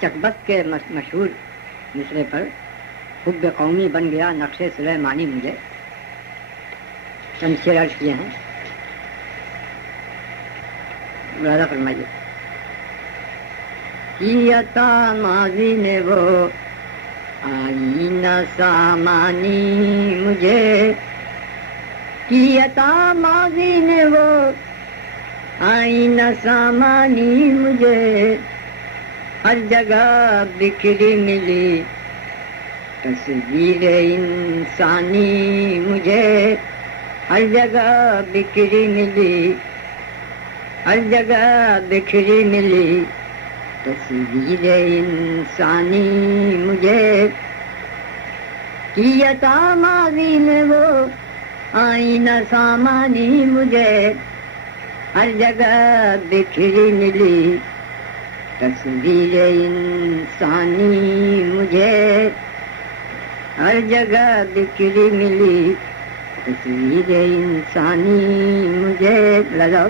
چکبک کے مشہور مصرے پر حب قومی بن گیا نقش سلیمانی مجھے، چند شعر عرض کیے ہیں، ملاحظہ فرمائیے۔ کی عطا ماضی نے وہ آئینہ سامانی مجھے، کی عطا ماضی نے وہ آئینہ سامانی مجھے، ہر جگہ بکھری ملی تصویر انسانی مجھے، ہر جگہ بکھری ملی، ہر جگہ بکھری ملی تصویر انسانی مجھے، کی عطا ماضی میں وہ آئینہ سامانی مجھے، ہر جگہ بکھری ملی تصویر انسانی مجھے، ہر جگہ بکھری ملی تصویر انسانی مجھے۔ لگاؤ۔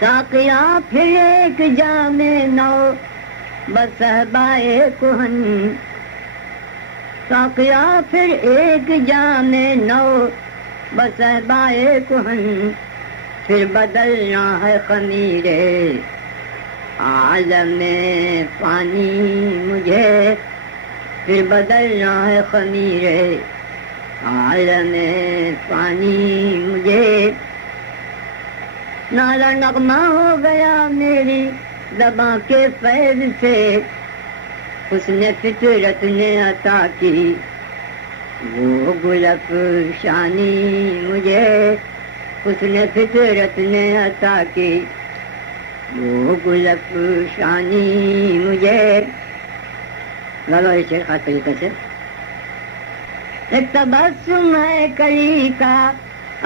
ساقیا پھر ایک جام نو بصحبائے کہن، ساقیا پھر ایک جام نو بصحبائے کہن، پھر بدلنا ہے خمیر عالم فانی مجھے، پھر بدلنا ہے خمیر عالم فانی مجھے، نالا نغمہ ہو گیا میری زباں کے فیض سے، حسن فطرت نے عطا کی وہ گل افشانی مجھے، حسن فطرت نے عطا کی وہ گل افشانی مجھے۔ لالو یہ شعر خاص طریقے سے۔ ایک تبسم ہے کلی کا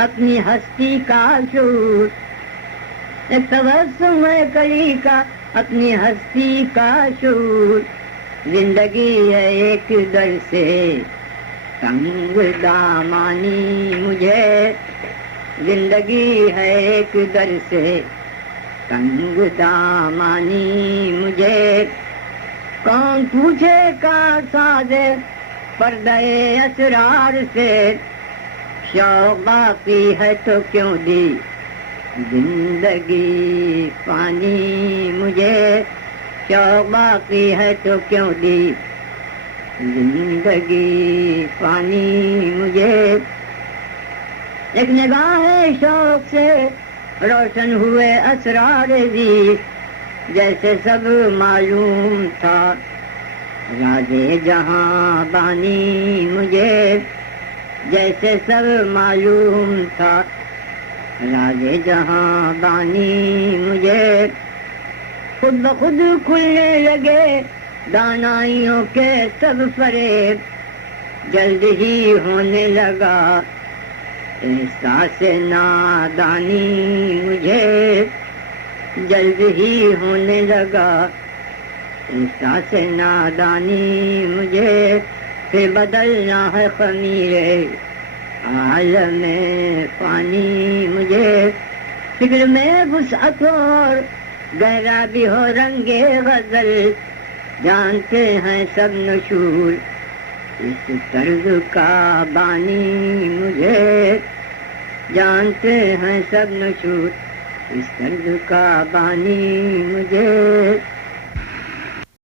اپنی ہستی کا شعور، ایک تبسم ہے کلی کا اپنی ہستی کا شعور، زندگی ہے ایک در سے تنگ دامانی مجھے، زندگی ہے ایک در سے تنگ دامانی مجھے، کون پوچھے کا ساز پردہ اسرار سے، شوق باقی ہے تو کیوں دی زندگی فانی مجھے، شوق باقی ہے تو کیوں دی زندگی فانی مجھے، ایک نگاہ شوق سے روشن ہوئے اسرار بھی، جیسے سب معلوم تھا راز جہاں بانی مجھے، جیسے سب معلوم تھا راز جہاں بانی مجھے، خود بخود کھلنے لگے دانائیوں کے سب فریب، جلد ہی ہونے لگا احساس نادانی مجھے، جلد ہی ہونے لگا احساس نادانی مجھے، پھر بدلنا ہے خمیر عالم فانی مجھے، فکر میں وسعت اور گہرا بھی ہو رنگ غزل، جانتے ہیں سب نشور اس طرز کا بانی مجھے، جانتے ہیں سب نشور اس طرز کا بانی مجھے۔